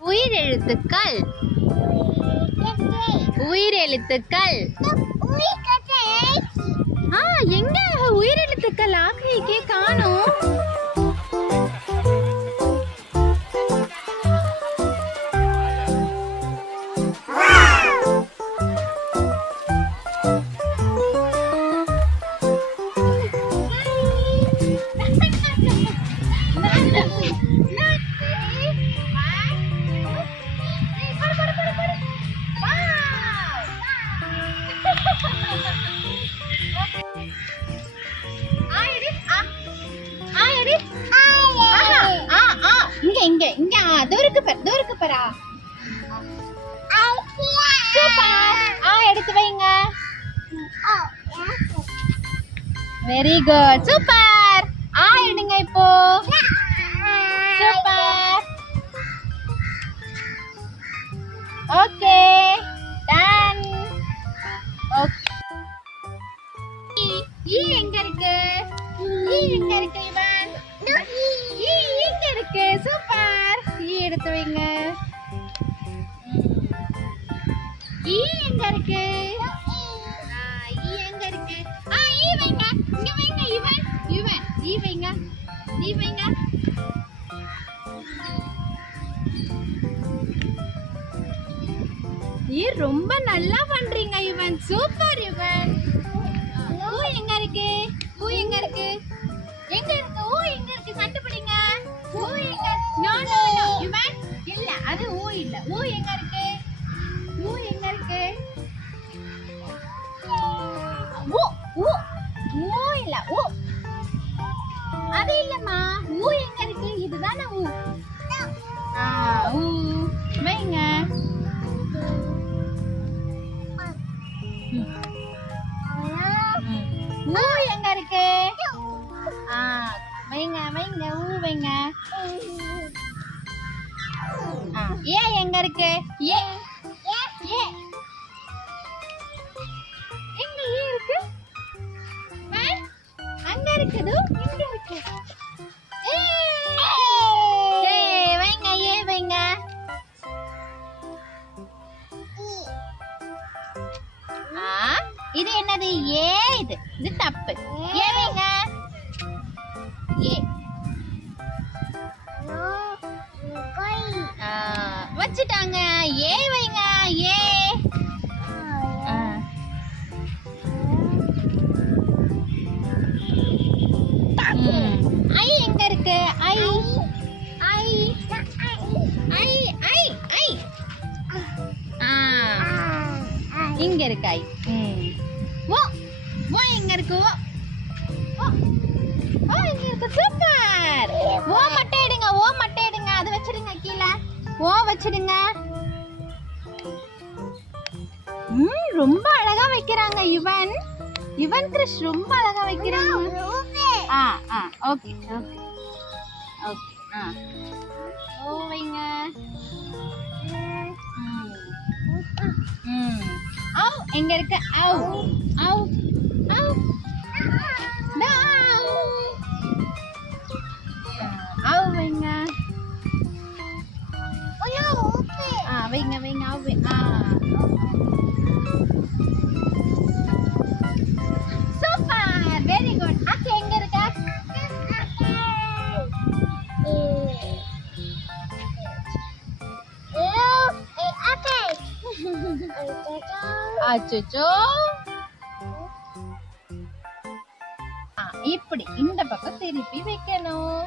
உயிரெழுத்துக்கள் உயிரெழுத்துக்கள். ஆ எங்க உயிரெழுத்துக்கள் ஆக்கைக்கே காணோம்? ஆ எடுத்து வைங்க வெரி குட் சூப்பர் ஆ எடுங்க இப்போ சூப்பர் ஓகே டன் ஓகே ஈ எங்க இருக்கு ஈ எங்க இருக்கு இவன் ஈ எங்க இருக்கு சூப்பர் ஈ எடுத்து வைங்க ஈ எங்க இருக்கு? ஆ, ஈ எங்க இருக்கு? ஆ ஈ வைங்க. இங்க வைங்க இவன் இவன் ஈ வைங்க. ஈ வைங்க. ஈ ரொம்ப நல்லா பண்றீங்க இவன் சூப்பர் இவன் ஊ எங்க இருக்கு? வைங்க ஊ வைங்க. ஆ ஏ எங்க இருக்கு? ஏ ஏ எங்க ஏ இருக்கு? அங்க இருக்குது இங்க இருக்கு. வைங்க ஏ வைங்க. ஆ இது என்னது? ஏ இது. இது தப்பு. ஏ வைங்க. ஏ. வச்சுட்டாங்க. ஏ வைங்க. ஏ. ஐ எங்க இருக்கு? ஐ. ஐ. ஐ. ஐ. ஐ. இங்க இருக்கு ஐ. ஓ ஓ எங்க இருக்கு? ஓ ஓ இங்க இருக்கு. சூப்பர். ஓ மட்டும் ஓ ஓ வச்சிடுங்க. ம் ரொம்ப அழகா வைக்கிறாங்க இவன். இவன் கிருஷ் ரொம்ப அழகா வைக்கிறாங்க. ஆ ஆ ஓகே ஓகே. ஓகே ஆ. ஓ வைங்க ம். ஆவ் எங்க இருக்கு? ஆவ். ஆவ். வைங்க வைங்க ஆ சூப்பர் வெரி குட் அக்கா எங்க இருக்கா? அச்சோ இப்படி இந்த பக்கம் திருப்பி வைக்கணும்.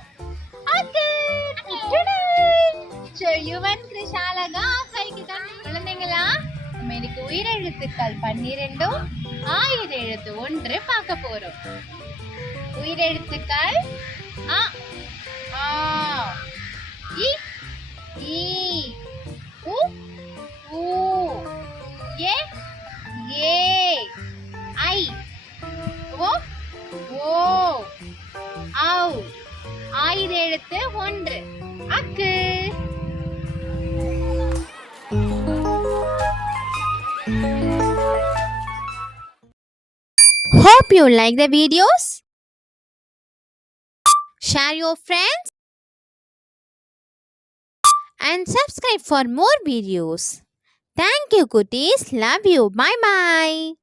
யுவன் கிருஷ் அழகா கைக்கு குழந்தைங்களா இன்னைக்கு உயிரெழுத்துக்கள் பன்னிரெண்டும் ஆயிர எழுத்து ஒன்று பார்க்க போறோம். உயிரெழுத்துக்கள் ஆ ஆ Hope you like the videos. Share your friends and subscribe for more videos. Thank you, cuties. Love you. Bye bye.